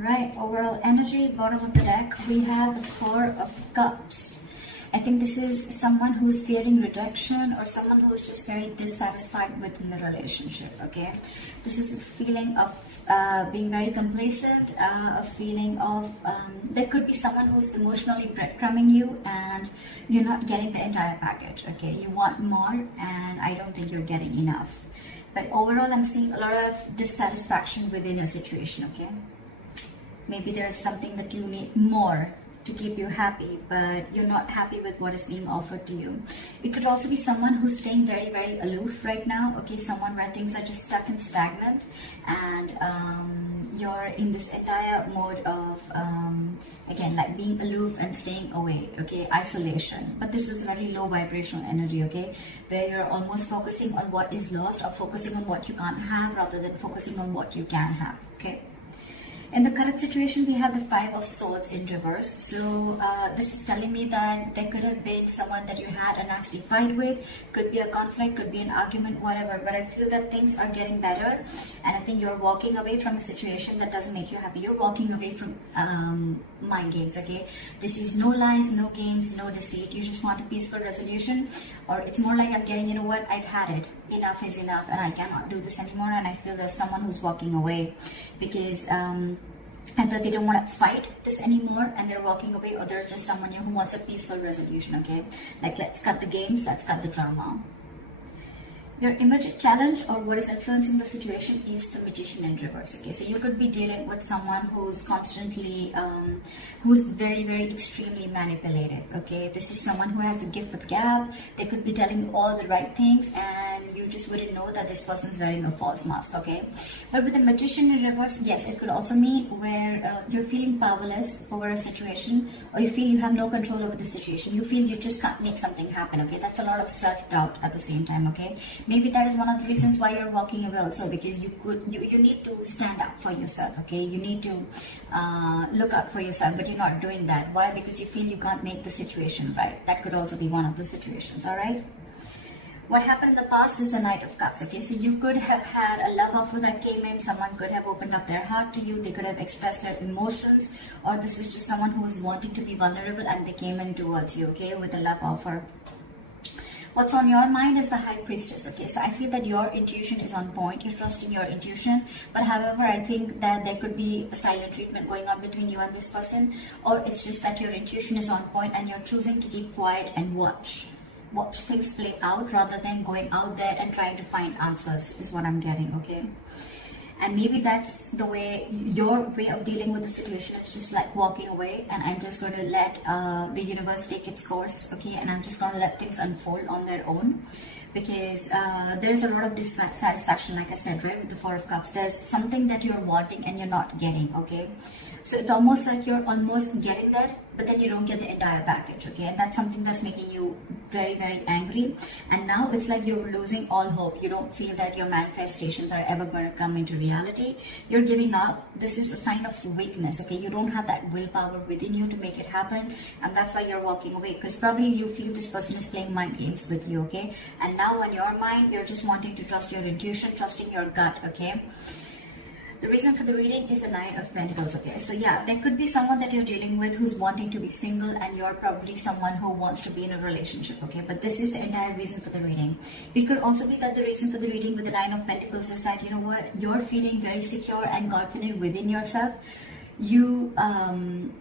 Alright, overall energy, bottom of the deck, we have the Four of Cups. I think this is someone who's fearing rejection or someone who's just very dissatisfied within the relationship, okay? This is a feeling of being very complacent, a feeling of, there could be someone who's emotionally breadcrumbing you and you're not getting the entire package, okay? You want more and I don't think you're getting enough. But overall, I'm seeing a lot of dissatisfaction within a situation, okay? Maybe there's something that you need more to keep you happy, but you're not happy with what is being offered to you. It could also be someone who's staying very, very aloof right now, okay? Someone where things are just stuck and stagnant and you're in this entire mode of, again, like being aloof and staying away, okay? Isolation. But this is very low vibrational energy, okay? Where you're almost focusing on what is lost or focusing on what you can't have rather than focusing on what you can have, okay? In the current situation, we have the Five of Swords in reverse. So this is telling me that there could have been someone that you had a nasty fight with. Could be a conflict, could be an argument, whatever. But I feel that things are getting better. And I think you're walking away from a situation that doesn't make you happy. You're walking away from mind games, okay? This is no lies, no games, no deceit. You just want a peaceful resolution. Or it's more like I'm getting, you know what, I've had it. Enough is enough and I cannot do this anymore. And I feel there's someone who's walking away because either they don't want to fight this anymore and they're walking away, or there's just someone who wants a peaceful resolution, okay? Like, let's cut the games, let's cut the drama. Your immediate challenge or what is influencing the situation is the Magician in reverse, okay? So you could be dealing with someone who's constantly, who's very, very extremely manipulative, okay? This is someone who has the gift with gab. They could be telling you all the right things and you just wouldn't know that this person's wearing a false mask, okay? But with the Magician in reverse, yes, it could also mean where you're feeling powerless over a situation, or you feel you have no control over the situation. You feel you just can't make something happen, okay? That's a lot of self-doubt at the same time, okay? Maybe that is one of the reasons why you're walking away also, because you need to stand up for yourself, okay? You need to look out for yourself, but you're not doing that. Why? Because you feel you can't make the situation right. That could also be one of the situations, all right? What happened in the past is the Knight of Cups, okay? So you could have had a love offer that came in. Someone could have opened up their heart to you. They could have expressed their emotions, or this is just someone who is wanting to be vulnerable and they came in towards you, okay, with a love offer. What's on your mind is the High Priestess, okay? So I feel that your intuition is on point. You're trusting your intuition. But however, I think that there could be a silent treatment going on between you and this person. Or it's just that your intuition is on point and you're choosing to keep quiet and watch things play out rather than going out there and trying to find answers is what I'm getting, okay? And maybe that's the way, your way of dealing with the situation is just like walking away and I'm just going to let the universe take its course, okay? And I'm just going to let things unfold on their own, because there's a lot of dissatisfaction, like I said, right, with the Four of Cups. There's something that you're wanting and you're not getting, okay? So it's almost like you're almost getting there, but then you don't get the entire package, okay? And that's something that's making you very, very angry. And now it's like you're losing all hope. You don't feel that your manifestations are ever going to come into reality. You're giving up. This is a sign of weakness, okay? You don't have that willpower within you to make it happen. And that's why you're walking away, because probably you feel this person is playing mind games with you, okay? And now on your mind, you're just wanting to trust your intuition, trusting your gut, okay? The reason for the reading is the Nine of Pentacles, okay? So yeah, there could be someone that you're dealing with who's wanting to be single and you're probably someone who wants to be in a relationship, okay? But this is the entire reason for the reading. It could also be that the reason for the reading with the Nine of Pentacles is that, you know what, you're feeling very secure and confident within yourself. You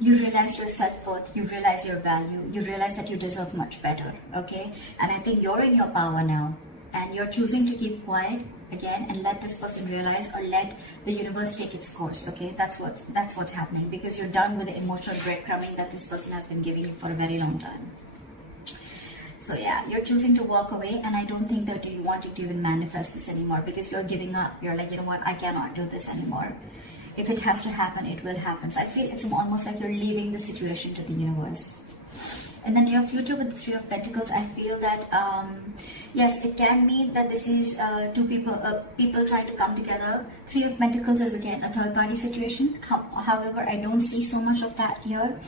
realize your self-worth, you realize your value, you realize that you deserve much better, okay? And I think you're in your power now. And you're choosing to keep quiet again and let this person realize, or let the universe take its course, okay? That's what's happening, because you're done with the emotional breadcrumbing that this person has been giving you for a very long time. So yeah, you're choosing to walk away, and I don't think that you want to even manifest this anymore, because you're giving up. You're like, you know what, I cannot do this anymore. If it has to happen, it will happen. So I feel it's almost like you're leaving the situation to the universe. And then your future with the Three of Pentacles, I feel that, yes, it can mean that this is two people trying to come together. Three of Pentacles is again a third party situation. However, I don't see so much of that here.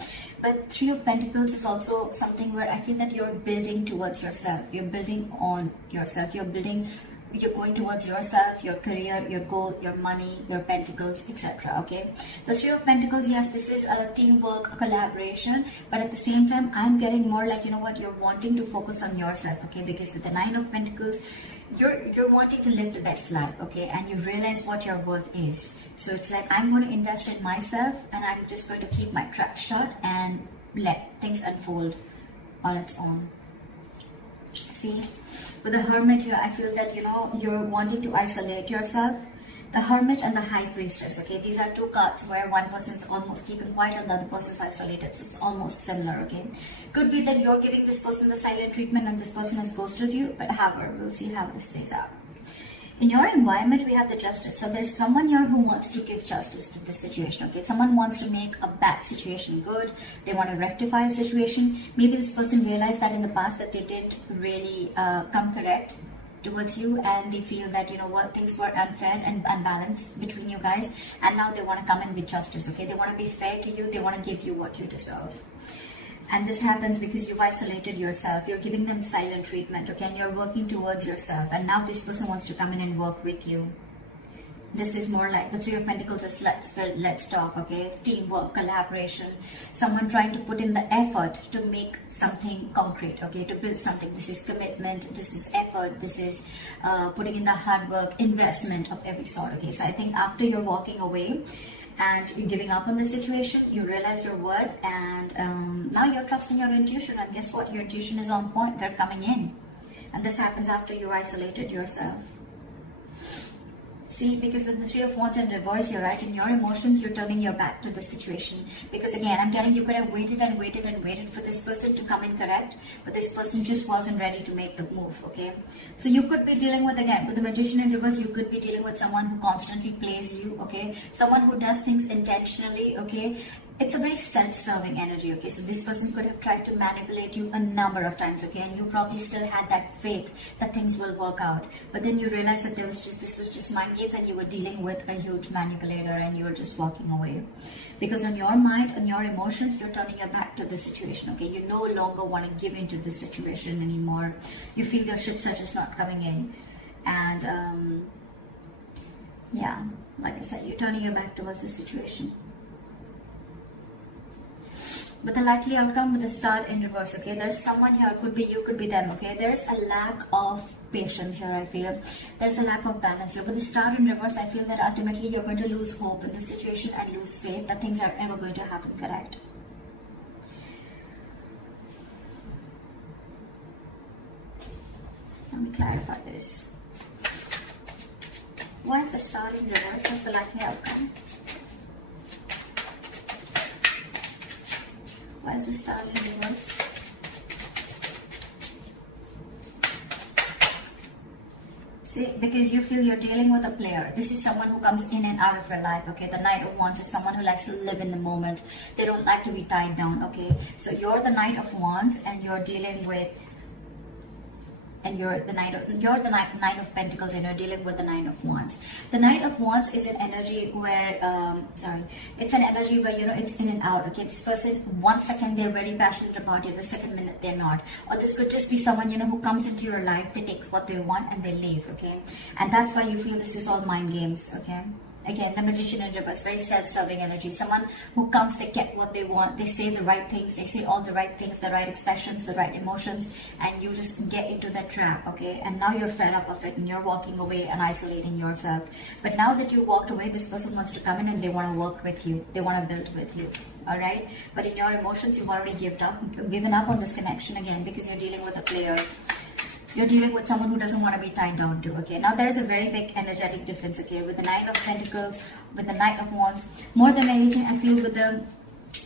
But Three of Pentacles is also something where I feel that you're building towards yourself. You're building on yourself. You're building you're going towards yourself, your career, your goal, your money, your pentacles, etc. Okay, the Three of Pentacles, yes, this is a teamwork, a collaboration, but at the same time I'm getting more like, you know what, you're wanting to focus on yourself. Okay, because with the Nine of Pentacles, you're wanting to live the best life. Okay, and you realize what your worth is. So it's like, I'm going to invest in myself, and I'm just going to keep my trap shut and let things unfold on its own. See, with the Hermit here, I feel that, you know, you're wanting to isolate yourself. The Hermit and the High Priestess, okay, these are two cards where one person's almost keeping quiet and the other person's isolated, so it's almost similar. Okay, could be that you're giving this person the silent treatment and this person has ghosted you, but however, we'll see how this plays out. In your environment, we have the Justice. So there's someone here who wants to give justice to this situation. Okay, someone wants to make a bad situation good. They want to rectify a situation. Maybe this person realized that in the past that they didn't really come correct towards you, and they feel that, you know what, things were unfair and unbalanced between you guys, and now they want to come in with justice. Okay, they want to be fair to you. They want to give you what you deserve. And this happens because you've isolated yourself. You're giving them silent treatment, okay? And you're working towards yourself. And now this person wants to come in and work with you. This is more like the Three of Pentacles is let's build, let's talk, okay? Teamwork, collaboration. Someone trying to put in the effort to make something concrete, okay? To build something. This is commitment. This is effort. This is putting in the hard work, investment of every sort, okay? So I think after you're walking away, and you're giving up on the situation, you realize your worth, and now you're trusting your intuition, and guess what, your intuition is on point. They're coming in, and this happens after you're isolated yourself. See, because with the Three of Wands in reverse, you're right, in your emotions, you're turning your back to the situation. Because again, I'm telling you, could have waited and waited and waited for this person to come in correct, but this person just wasn't ready to make the move, okay? So you could be dealing with, again, with the Magician in reverse, you could be dealing with someone who constantly plays you, okay? Someone who does things intentionally, okay? It's a very self-serving energy, okay? So this person could have tried to manipulate you a number of times, okay? And you probably still had that faith that things will work out. But then you realize that this was just mind games, and you were dealing with a huge manipulator, and you were just walking away. Because on your mind, on your emotions, you're turning your back to the situation, okay? You no longer want to give into this situation anymore. You feel your ships are just not coming in. And, yeah, like I said, you're turning your back towards the situation. But the likely outcome with the Star in reverse, okay, there's someone here, could be you, could be them, okay, there's a lack of patience here, I feel. There's a lack of balance here. With the Star in reverse, I feel that ultimately you're going to lose hope in the situation and lose faith that things are ever going to happen correct. Let me clarify this. Why is the Star in reverse as the likely outcome? Why is the Star in reverse? See, because you feel you're dealing with a player. This is someone who comes in and out of your life, okay? The Knight of Wands is someone who likes to live in the moment. They don't like to be tied down, okay? So you're the Knight of Wands, and you're dealing with, and you're the Knight of Pentacles, and you're dealing with the Knight of Wands. The Knight of Wands is an energy where, it's an energy where, you know, it's in and out, okay? This person, 1 second they're very passionate about you, the second minute they're not. Or this could just be someone, you know, who comes into your life, they take what they want and they leave, okay? And that's why you feel this is all mind games, okay? Again, the Magician in reverse, very self-serving energy. Someone who comes, they get what they want, they say the right things, they say all the right things, the right expressions, the right emotions, and you just get into that trap, okay? And now you're fed up of it, and you're walking away and isolating yourself. But now that you walked away, this person wants to come in and they want to work with you. They want to build with you, all right? But in your emotions, you've already given up on this connection again, because you're dealing with a player. You're dealing with someone who doesn't want to be tied down to, okay? Now there's a very big energetic difference, okay? With the Knight of Pentacles, with the Knight of Wands, more than anything, I feel with the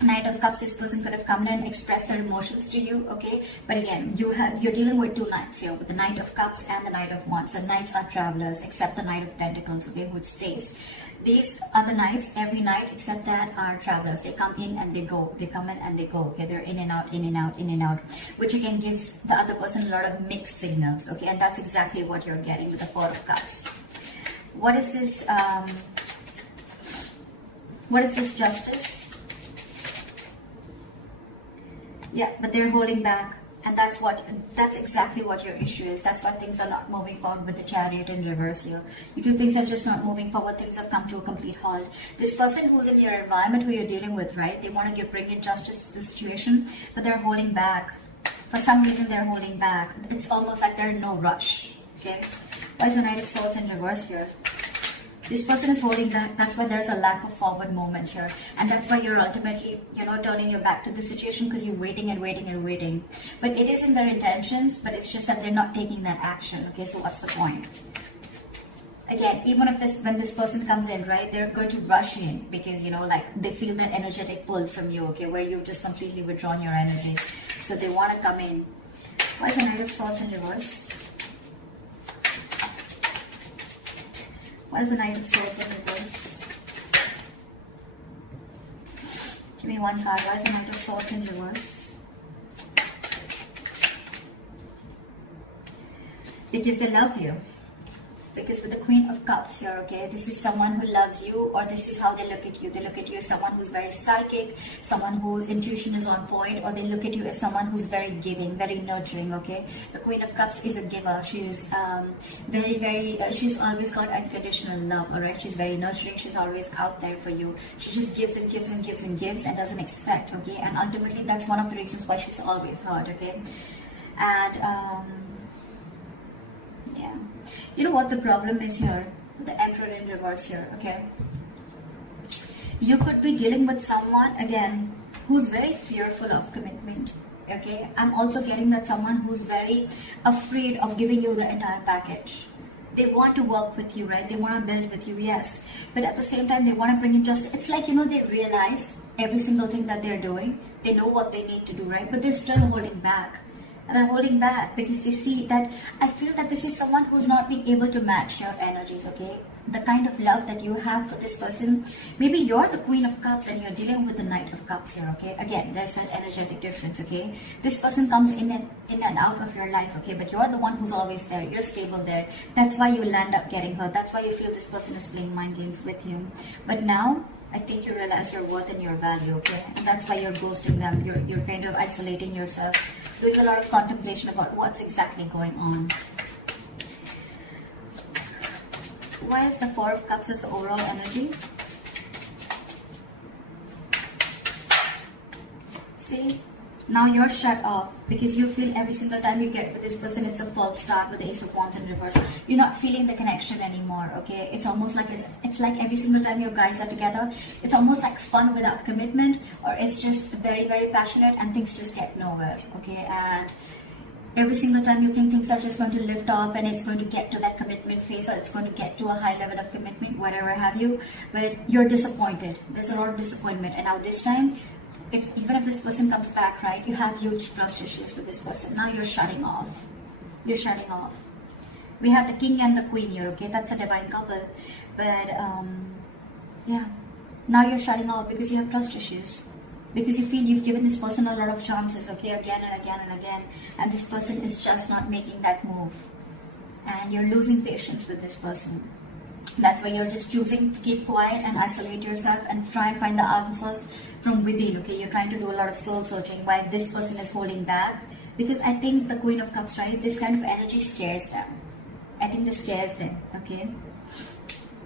Knight of Cups, this person could have come in and expressed their emotions to you, okay? But again, you're dealing with two knights here, with the Knight of Cups and the Knight of Wands. The knights are travelers, except the Knight of Pentacles, okay, who stays. These other knights, every night except that, are travelers. They come in and they go. They come in and they go, okay? They're in and out, in and out, in and out, which again gives the other person a lot of mixed signals, okay? And that's exactly what you're getting with the Four of Cups. What is this? What is this Justice? Yeah, but they're holding back. And that's exactly what your issue is. That's why things are not moving forward with the Chariot in reverse here. You feel things are just not moving forward, things have come to a complete halt. This person who's in your environment, who you're dealing with, right, they want to bring in justice to the situation, but they're holding back. For some reason they're holding back. It's almost like they're in no rush. Okay, why is the Knight of Swords in reverse here? This person is holding back. That's why there's a lack of forward movement here. And that's why you're ultimately, turning your back to the situation, because you're waiting and waiting and waiting. But it is in their intentions, but it's just that they're not taking that action. Okay, so what's the point? Again, even if when this person comes in, right, they're going to rush in because, like they feel that energetic pull from you, okay, where you've just completely withdrawn your energies. So they want to come in. Why is the Knight of Swords in reverse? Why is the Knight of Swords in reverse? Give me one card. Why is the Knight of Swords in reverse? Because they love you. Because with the Queen of Cups here, okay, this is someone who loves you, or this is how they look at you. They look at you as someone who's very psychic, someone whose intuition is on point, or they look at you as someone who's very giving, very nurturing, okay? The Queen of Cups is a giver. She's she's always got unconditional love, all right? She's very nurturing. She's always out there for you. She just gives and gives and gives and gives and doesn't expect, okay? And ultimately, that's one of the reasons why she's always hurt, okay? And, yeah. You know what the problem is here? The Emperor in reverse here, okay? You could be dealing with someone, again, who's very fearful of commitment, okay? I'm also getting that someone who's very afraid of giving you the entire package. They want to work with you, right? They want to build with you, yes. But at the same time, they want to bring in just, it's like, they realize every single thing that they're doing. They know what they need to do, right? But they're still holding back. And they're holding back because they see that, I feel that this is someone who's not being able to match your energies, okay? The kind of love that you have for this person, maybe you're the Queen of Cups and you're dealing with the Knight of Cups here, okay? Again, there's that energetic difference, okay? This person comes in and out of your life, okay? But you're the one who's always there. You're stable there. That's why you land up getting hurt. That's why you feel this person is playing mind games with you. But now, I think you realize your worth and your value, okay? And that's why you're ghosting them. You're kind of isolating yourself, doing a lot of contemplation about what's exactly going on. Why is the Four of Cups as the overall energy? See? Now you're shut off because you feel every single time you get with this person, it's a false start with the Ace of Wands in reverse. You're not feeling the connection anymore, okay? It's almost like it's like every single time you guys are together, it's almost like fun without commitment, or it's just very, very passionate and things just get nowhere, okay? And every single time you think things are just going to lift off and it's going to get to that commitment phase, or it's going to get to a high level of commitment, whatever have you, but you're disappointed. There's a lot of disappointment. And now this time, even if this person comes back, right, you have huge trust issues with this person. Now you're shutting off. You're shutting off. We have the King and the Queen here, okay? That's a divine couple. But, yeah. Now you're shutting off because you have trust issues. Because you feel you've given this person a lot of chances, okay? Again and again and again. And this person is just not making that move. And you're losing patience with this person. That's why you're just choosing to keep quiet and isolate yourself and try and find the answers from within, okay? You're trying to do a lot of soul searching while this person is holding back. Because I think the Queen of Cups, right, this kind of energy scares them. I think this scares them, okay?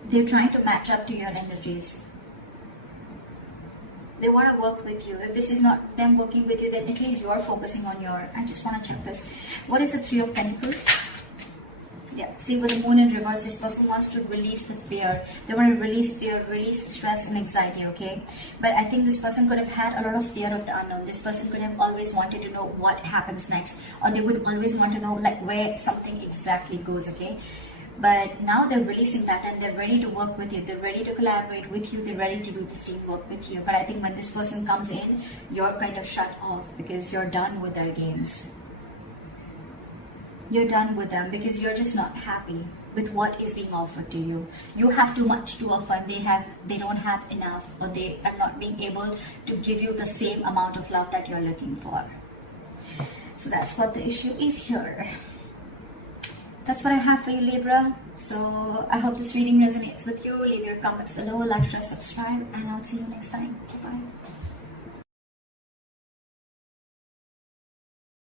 They're trying to match up to your energies. They want to work with you. If this is not them working with you, then at least you're focusing on your... I just want to check this. What is the Three of Pentacles? Yeah, see, with the Moon in reverse, this person wants to release the fear. They want to release fear, release stress and anxiety, okay? But I think this person could have had a lot of fear of the unknown. This person could have always wanted to know what happens next. Or they would always want to know, like, where something exactly goes, okay? But now they're releasing that and they're ready to work with you. They're ready to collaborate with you. They're ready to do this teamwork with you. But I think when this person comes in, you're kind of shut off because you're done with their games. You're done with them because you're just not happy with what is being offered to you. You have too much to offer and they don't have enough, or they are not being able to give you the same amount of love that you're looking for. So that's what the issue is here. That's what I have for you, Libra. So I hope this reading resonates with you. Leave your comments below, like, share, subscribe, and I'll see you next time. Bye-bye.